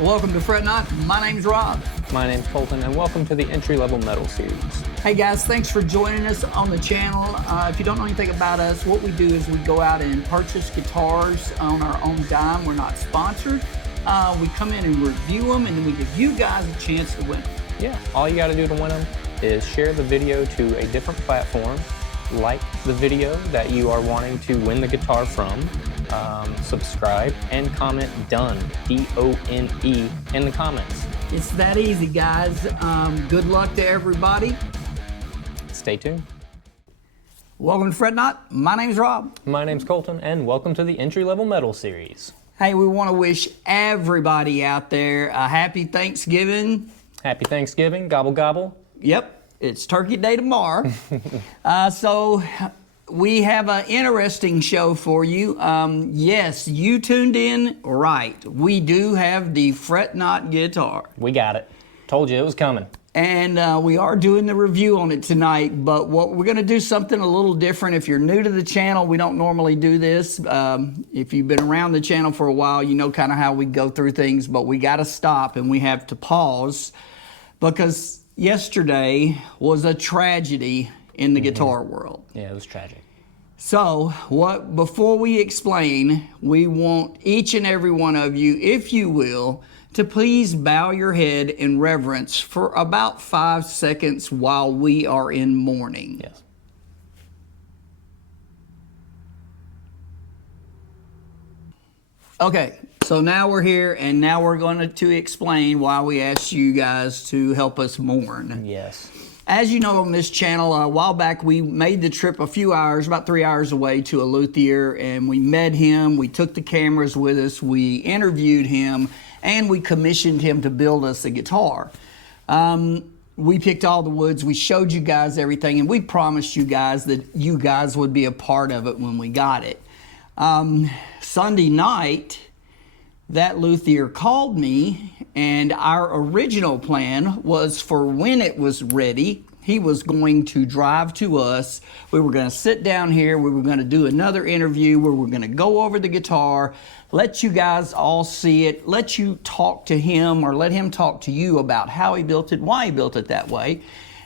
Welcome to Fret Not. My name's Rob. My name's Colton, and welcome to the entry-level metal series. Hey guys, thanks for joining us on the channel. If you don't know anything about us, what we do is we go out and purchase guitars on our own dime. We're not sponsored. We come in and review them, and then we give you guys a chance to win them. Yeah, all you got to do to win them is share the video to a different platform, like the video that you are wanting to win the guitar from, subscribe, and comment DONE, D-O-N-E, in the comments. It's that easy, guys. Good luck to everybody. Stay tuned. Welcome to Fret Not. My name's Rob. My name's Colton, and welcome to the entry-level metal series. Hey, we want to wish everybody out there a happy Thanksgiving. Happy Thanksgiving, gobble gobble. Yep, it's Turkey Day tomorrow. So we have an interesting show for you. Yes, you tuned in right. We do have the Fret Not guitar. We got it. Told you it was coming. And we are doing the review on it tonight, but we're going to do something a little different. If you're new to the channel, we don't normally do this. If you've been around the channel for a while, you know kind of how we go through things, but we got to stop and we have to pause because yesterday was a tragedy in the guitar world. Yeah, it was tragic. So, before we explain, we want each and every one of you, if you will, to please bow your head in reverence for about 5 seconds while we are in mourning. Yes. Okay, so now we're here, and now we're going to explain why we asked you guys to help us mourn. Yes. As you know, on this channel, a while back, we made the trip a few hours, about 3 hours away, to a luthier, and we met him. We took the cameras with us. We interviewed him, and we commissioned him to build us a guitar. We picked all the woods. We showed you guys everything, and we promised you guys that you guys would be a part of it when we got it. Sunday night, that luthier called me, and our original plan was for when it was ready, he was going to drive to us. We were going to sit down here. We were going to do another interview where we're going to go over the guitar, let you guys all see it, let you talk to him or let him talk to you about how he built it, why he built it that way,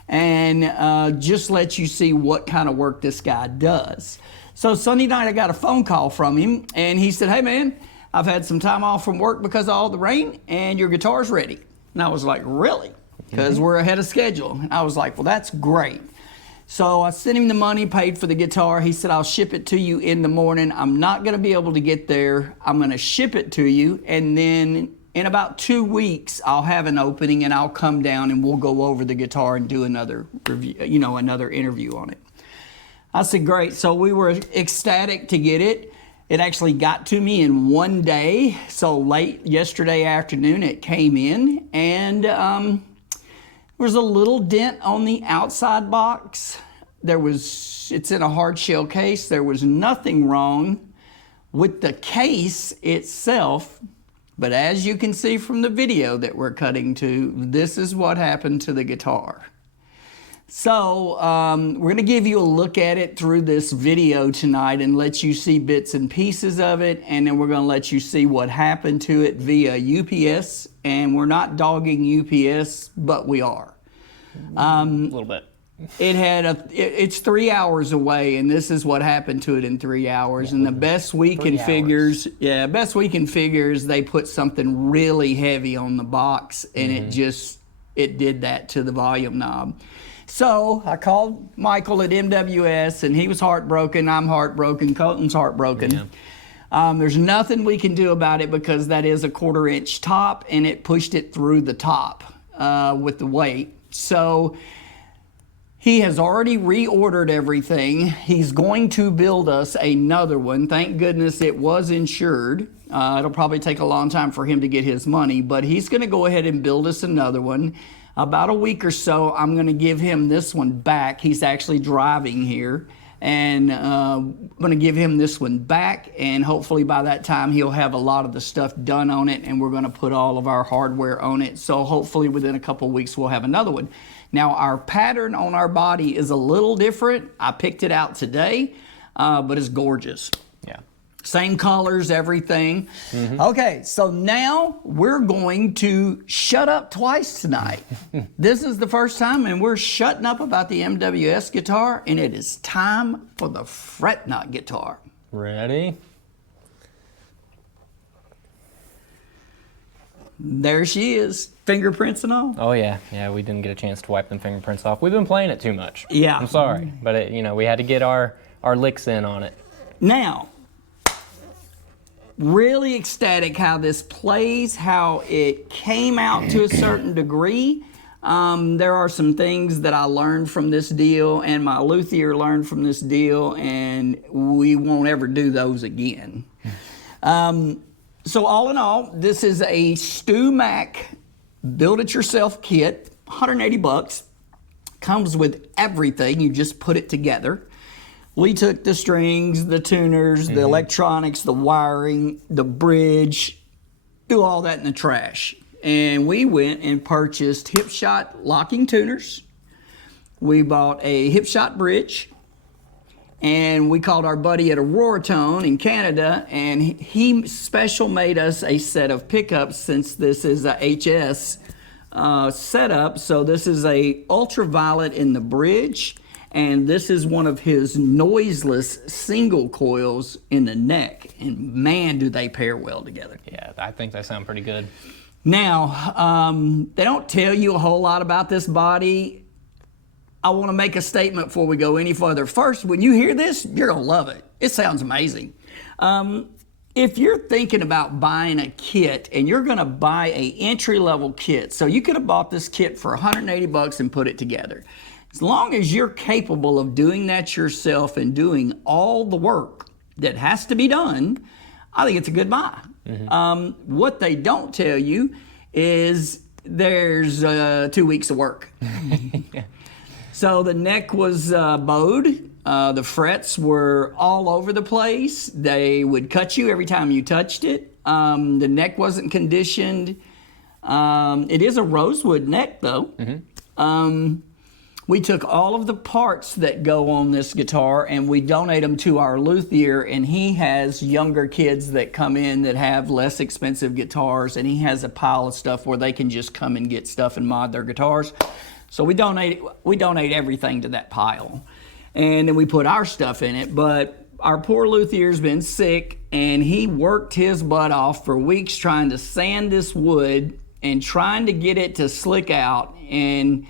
and just let you see what kind of work this guy does. So Sunday night, I got a phone call from him, and he said, "Hey, man, I've had some time off from work because of all the rain, and your guitar's ready." And I was like, "Really?" Because we're ahead of schedule. And I was like, "Well, that's great." So I sent him the money, paid for the guitar. He said, "I'll ship it to you in the morning. I'm not going to be able to get there. I'm going to ship it to you, and then in about 2 weeks, I'll have an opening, and I'll come down, and we'll go over the guitar and do another review, another interview on it." I said, "Great." So we were ecstatic to get it. It actually got to me in one day. So late yesterday afternoon, it came in, and there was a little dent on the outside box. It's in a hard shell case. There was nothing wrong with the case itself. But as you can see from the video that we're cutting to, this is what happened to the guitar. So we're going to give you a look at it through this video tonight and let you see bits and pieces of it, and then we're going to let you see what happened to it via UPS, and we're not dogging UPS, but we are. A little bit. It's 3 hours away, and this is what happened to it in 3 hours. And the best we can figure is they put something really heavy on the box, and it did that to the volume knob. So I called Michael at MWS, and he was heartbroken. I'm heartbroken. Colton's heartbroken. Yeah. There's nothing we can do about it because that is a 1/4 inch top, and it pushed it through the top with the weight. So he has already reordered everything. He's going to build us another one. Thank goodness it was insured. It'll probably take a long time for him to get his money, but he's going to go ahead and build us another one. About a week or so, I'm going to give him this one back. He's actually driving here, and I'm going to give him this one back, and hopefully by that time he'll have a lot of the stuff done on it, and we're going to put all of our hardware on it. So hopefully within a couple weeks we'll have another one. Now our pattern on our body is a little different. I picked it out today, but it's gorgeous. Yeah. Same colors, everything. Okay, so now we're going to shut up twice tonight. This is the first time, and we're shutting up about the MWS guitar, and it is time for the fret nut guitar. Ready? There she is, fingerprints and all. Oh yeah, we didn't get a chance to wipe them fingerprints off. We've been playing it too much. Yeah. I'm sorry, but we had to get our licks in on it. Now, really ecstatic how this plays, how it came out to a certain degree. There are some things that I learned from this deal, and my luthier learned from this deal, and we won't ever do those again. So all in all, this is a Stu Mac build-it-yourself kit, 180 bucks. Comes with everything, you just put it together. We took the strings, the tuners, the electronics, the wiring, the bridge, threw all that in the trash. And we went and purchased Hipshot locking tuners. We bought a Hipshot Bridge. And we called our buddy at Auroratone in Canada, and he special made us a set of pickups since this is a HS setup. So this is a ultraviolet in the bridge, and this is one of his noiseless single coils in the neck. And man, do they pair well together. Yeah, I think they sound pretty good. Now, they don't tell you a whole lot about this body. I want to make a statement before we go any further. First, when you hear this, you're going to love it. It sounds amazing. If you're thinking about buying a kit and you're going to buy a entry-level kit, so you could have bought this kit for 180 bucks and put it together. As long as you're capable of doing that yourself and doing all the work that has to be done, I think it's a good buy. What they don't tell you is there's 2 weeks of work. So the neck was bowed. The frets were all over the place. They would cut you every time you touched it. The neck wasn't conditioned. It is a rosewood neck, though. We took all of the parts that go on this guitar and we donate them to our luthier, and he has younger kids that come in that have less expensive guitars, and he has a pile of stuff where they can just come and get stuff and mod their guitars. So we donate everything to that pile, and then we put our stuff in it. But our poor luthier's been sick, and he worked his butt off for weeks trying to sand this wood and trying to get it to slick out. And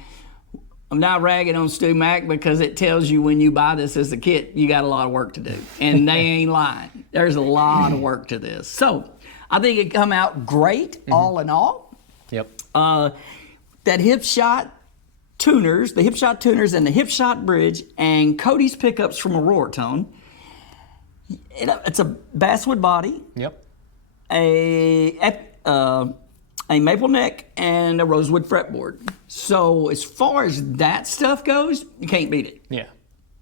I'm not ragging on Stu Mac because it tells you when you buy this as a kit, you got a lot of work to do. And they ain't lying. There's a lot of work to this. So I think it come out great, all in all. Yep. That Hipshot tuners, the Hipshot tuners and the Hipshot Bridge and Cody's pickups from Auroratone. It's a basswood body. Yep. A maple neck and a rosewood fretboard. So as far as that stuff goes, you can't beat it. Yeah.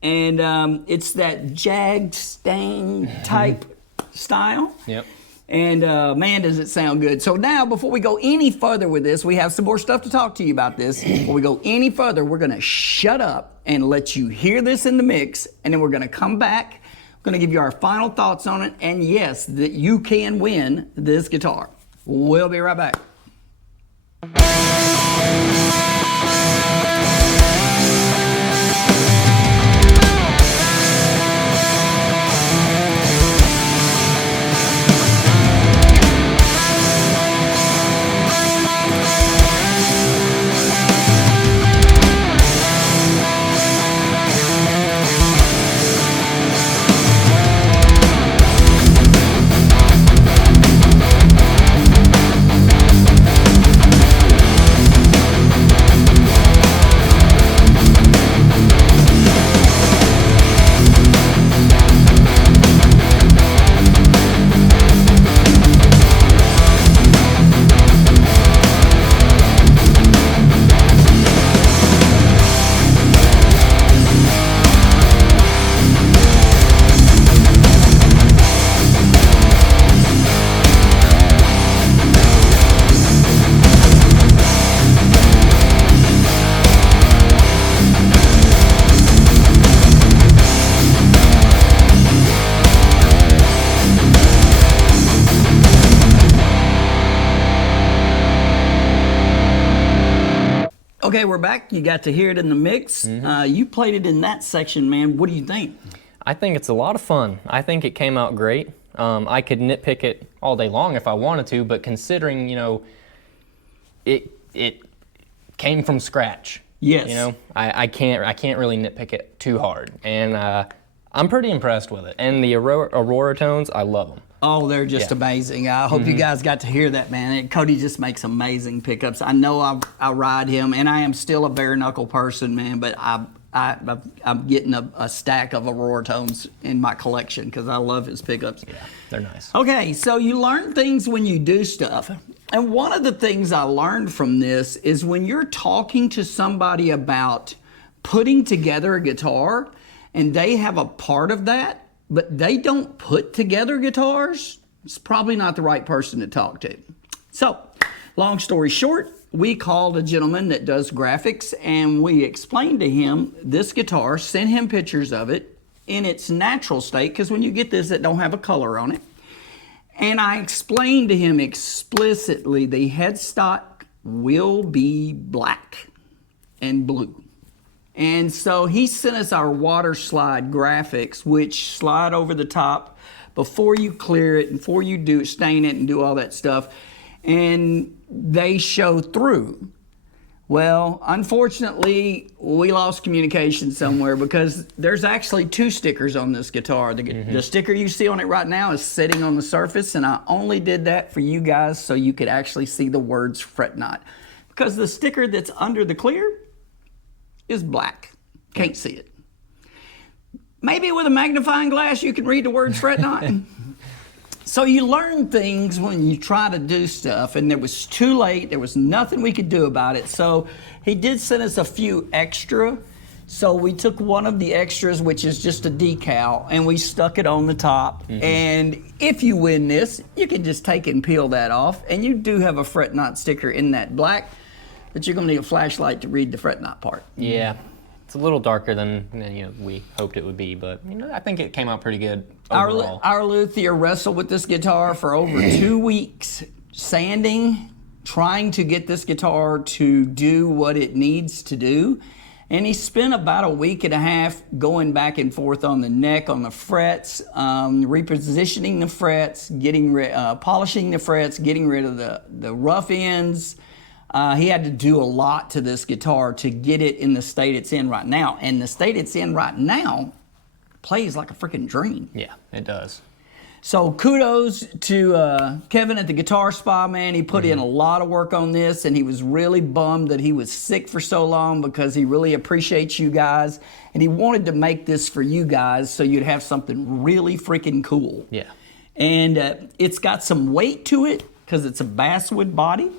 And it's that jagged stain type style. Yep. And man, does it sound good. So now, before we go any further with this, we have some more stuff to talk to you about this. Before we go any further, we're gonna shut up and let you hear this in the mix, and then we're gonna come back. We're gonna give you our final thoughts on it, and yes, that you can win this guitar. We'll be right back. Okay, we're back. You got to hear it in the mix. You played it in that section, man. What do you think? I think it's a lot of fun. I think it came out great. I could nitpick it all day long if I wanted to, but considering, it came from scratch. Yes. I can't really nitpick it too hard, and I'm pretty impressed with it. And the Auroratones, I love them. Oh, they're just amazing. I hope you guys got to hear that, man. Cody just makes amazing pickups. I know I ride him, and I am still a bare knuckle person, man, but I'm getting a stack of Auroratones in my collection because I love his pickups. Yeah, they're nice. Okay, so you learn things when you do stuff. And one of the things I learned from this is when you're talking to somebody about putting together a guitar and they have a part of that, but they don't put together guitars, it's probably not the right person to talk to. So, long story short, we called a gentleman that does graphics and we explained to him this guitar, sent him pictures of it in its natural state, because when you get this, it don't have a color on it. And I explained to him explicitly the headstock will be black and blue. And so he sent us our water slide graphics, which slide over the top before you clear it, before you stain it and do all that stuff. And they show through. Well, unfortunately, we lost communication somewhere because there's actually 2 stickers on this guitar. The sticker you see on it right now is sitting on the surface, and I only did that for you guys so you could actually see the words fret not. Because the sticker that's under the clear is black. Can't see it. Maybe with a magnifying glass you can read the words fret not. So you learn things when you try to do stuff, and it was too late. There was nothing we could do about it. So he did send us a few extra. So we took one of the extras, which is just a decal, and we stuck it on the top. And if you win this, you can just take and peel that off. And you do have a fret not sticker in that black, but you're gonna need a flashlight to read the fret not part. Yeah. It's a little darker than we hoped it would be, but I think it came out pretty good overall. Our luthier wrestled with this guitar for over 2 weeks, sanding, trying to get this guitar to do what it needs to do. And he spent about a week and a half going back and forth on the neck, on the frets, repositioning the frets, polishing the frets, getting rid of the rough ends. He had to do a lot to this guitar to get it in the state it's in right now. And the state it's in right now plays like a freaking dream. Yeah, it does. So kudos to Kevin at the Guitar Spa, man. He put in a lot of work on this, and he was really bummed that he was sick for so long because he really appreciates you guys. And he wanted to make this for you guys so you'd have something really freaking cool. Yeah. And it's got some weight to it, because it's a basswood body.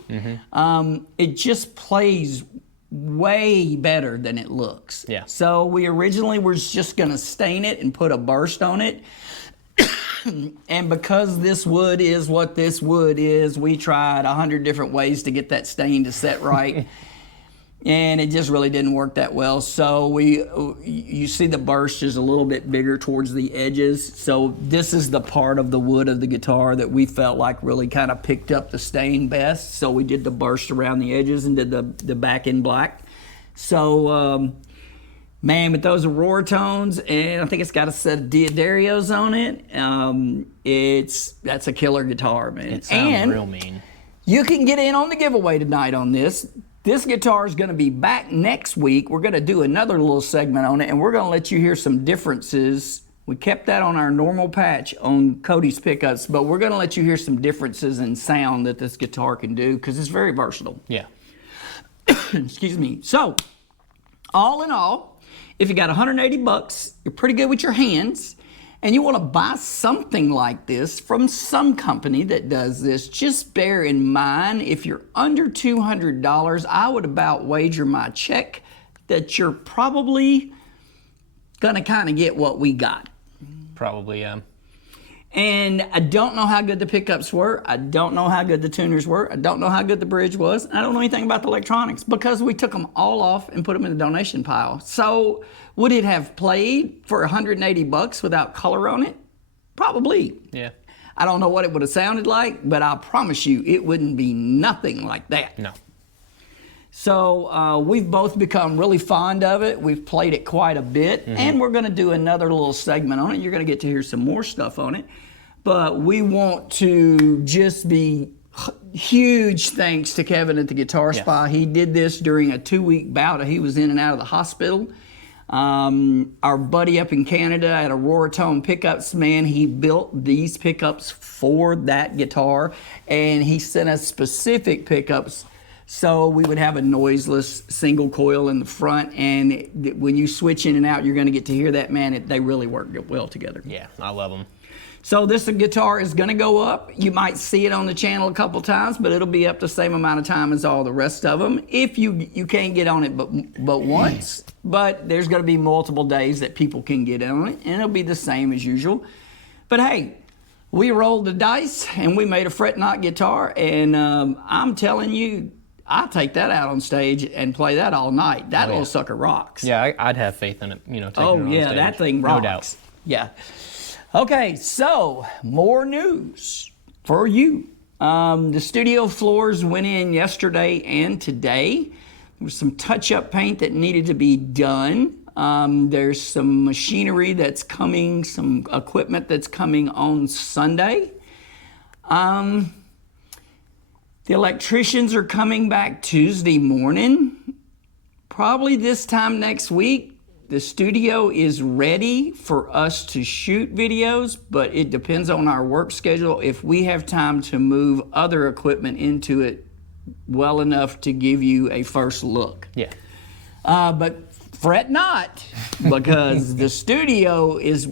It just plays way better than it looks. Yeah. So we originally were just gonna stain it and put a burst on it. And because this wood is what this wood is, we tried 100 different ways to get that stain to set right. And it just really didn't work that well. So you see the burst is a little bit bigger towards the edges. So this is the part of the wood of the guitar that we felt like really kind of picked up the stain best. So we did the burst around the edges and did the back in black. So, man, with those Auroratones, and I think it's got a set of Diodarios on it, that's a killer guitar, man. It sounds real mean. You can get in on the giveaway tonight on this. This guitar is going to be back next week. We're going to do another little segment on it, and we're going to let you hear some differences. We kept that on our normal patch on Cody's pickups, but we're going to let you hear some differences in sound that this guitar can do because it's very versatile. Yeah. Excuse me. So, all in all, if you got 180 bucks, you're pretty good with your hands, and you want to buy something like this from some company that does this, just bear in mind, if you're under $200, I would about wager my check that you're probably going to kind of get what we got. Probably, yeah. And I don't know how good the pickups were. I don't know how good the tuners were. I don't know how good the bridge was. I don't know anything about the electronics because we took them all off and put them in the donation pile. So would it have played for 180 bucks without color on it? Probably. Yeah. I don't know what it would have sounded like, but I promise you it wouldn't be nothing like that. No. So we've both become really fond of it. We've played it quite a bit, and we're going to do another little segment on it. You're going to get to hear some more stuff on it. But we want to just be huge thanks to Kevin at the Guitar Spa. He did this during a 2-week bout. He was in and out of the hospital. Our buddy up in Canada at Auroratone Pickups, man, he built these pickups for that guitar, and he sent us specific pickups so we would have a noiseless single coil in the front, and when you switch in and out, you're going to get to hear that, man. They really work well together. Yeah, I love them. So this guitar is going to go up. You might see it on the channel a couple times, but it'll be up the same amount of time as all the rest of them. If you can't get on it but once, but there's going to be multiple days that people can get on it, and it'll be the same as usual. But hey, we rolled the dice, and we made a fret knot guitar, and I'm telling you, I'll take that out on stage and play that all night. That little sucker rocks. Yeah, I'd have faith in it, taking it on yeah, stage. that thing rocks. No doubt. Yeah. Okay, so more news for you. The studio floors went in yesterday and today. There was some touch-up paint that needed to be done. There's some machinery that's coming, some equipment that's coming on Sunday. The electricians are coming back Tuesday morning. Probably this time next week. The studio is ready for us to shoot videos, but it depends on our work schedule if we have time to move other equipment into it well enough to give you a first look. Yeah. But fret not, because the studio is,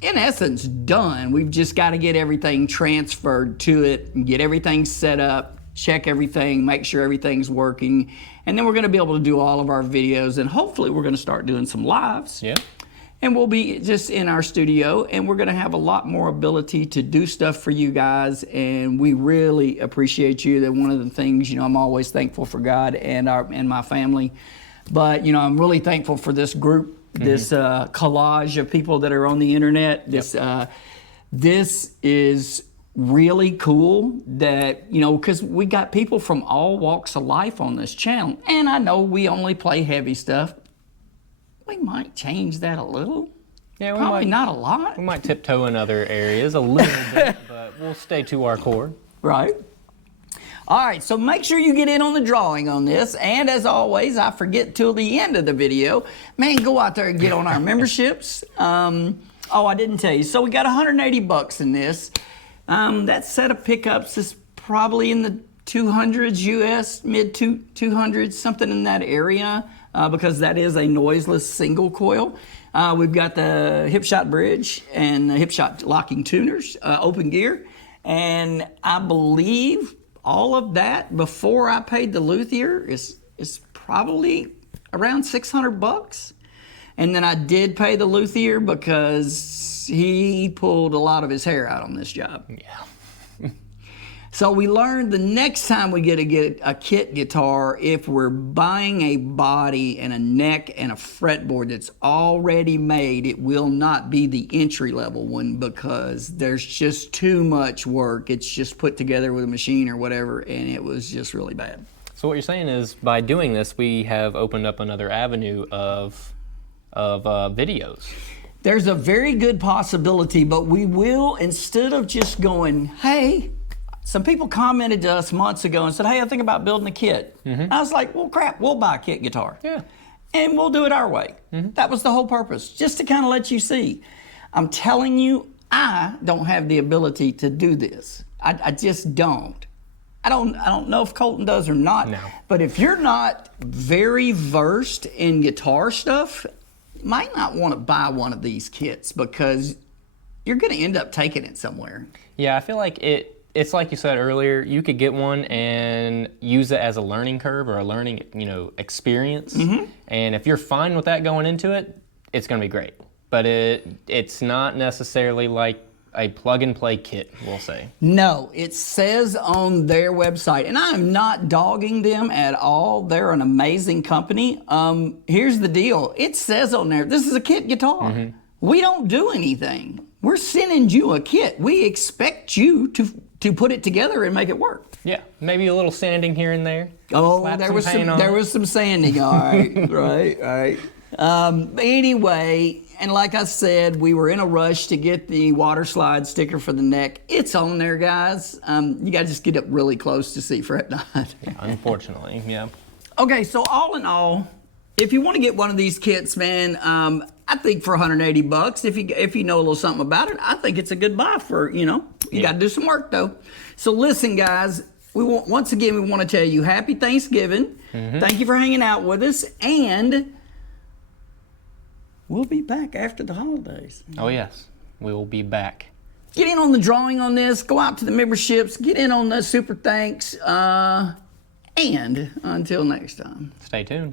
in essence, done. We've just got to get everything transferred to it and get everything set up, check everything, make sure everything's working, and then we're going to be able to do all of our videos, and hopefully we're going to start doing some lives. Yeah. And we'll be just in our studio, and we're going to have a lot more ability to do stuff for you guys, and we really appreciate you. That one of the things, I'm always thankful for God and my family, but I'm really thankful for this group, this collage of people that are on the internet. This is really cool that, because we got people from all walks of life on this channel. And I know we only play heavy stuff. We might change that a little. Yeah, Probably not a lot. We might tiptoe in other areas a little bit, but we'll stay to our core. Right. All right, so make sure you get in on the drawing on this. And as always, I forget till the end of the video, man, go out there and get on our memberships. I didn't tell you. So we got $180 in this. That set of pickups is probably in the 200s US, mid 200s, something in that area, because that is a noiseless single coil. We've got the Hipshot Bridge and the Hipshot locking tuners, open gear, and I believe all of that before I paid the luthier is probably around $600. And then I did pay the luthier because he pulled a lot of his hair out on this job. Yeah. So we learned the next time we get a kit guitar, if we're buying a body and a neck and a fretboard that's already made, it will not be the entry-level one because there's just too much work. It's just put together with a machine or whatever, and it was just really bad. So what you're saying is, by doing this, we have opened up another avenue of videos. There's a very good possibility, but we will, instead of just going, hey, some people commented to us months ago and said, hey, I think about building a kit. I was like, well, crap, we'll buy a kit guitar. Yeah. And we'll do it our way. That was the whole purpose, just to kind of let you see. I'm telling you, I don't have the ability to do this. I just don't. I don't know if Colton does or not. No. But if you're not very versed in guitar stuff, you might not want to buy one of these kits because you're going to end up taking it somewhere. Yeah, I feel like it's like you said earlier, you could get one and use it as a learning curve or a learning, experience. And if you're fine with that going into it, it's going to be great. But it's not necessarily like a plug-and-play kit, we'll say. No, it says on their website, and I am not dogging them at all. They're an amazing company. Here's the deal. It says on there, this is a kit guitar. We don't do anything. We're sending you a kit. We expect you to put it together and make it work. Yeah, maybe a little sanding here and there. Oh, Slap there was paint some on there it. was some sanding. All right, right. But anyway, and like I said, we were in a rush to get the water slide sticker for the neck. It's on there, guys. You got to just get up really close to see Fret Not. Unfortunately, yeah. Okay, so all in all, if you want to get one of these kits, man, I think for $180, if you know a little something about it, I think it's a good buy for, you got to do some work though. So listen, guys, once again we want to tell you happy Thanksgiving. Thank you for hanging out with us, and we'll be back after the holidays. Oh yes, we will be back. Get in on the drawing on this. Go out to the memberships. Get in on the super thanks. And until next time. Stay tuned.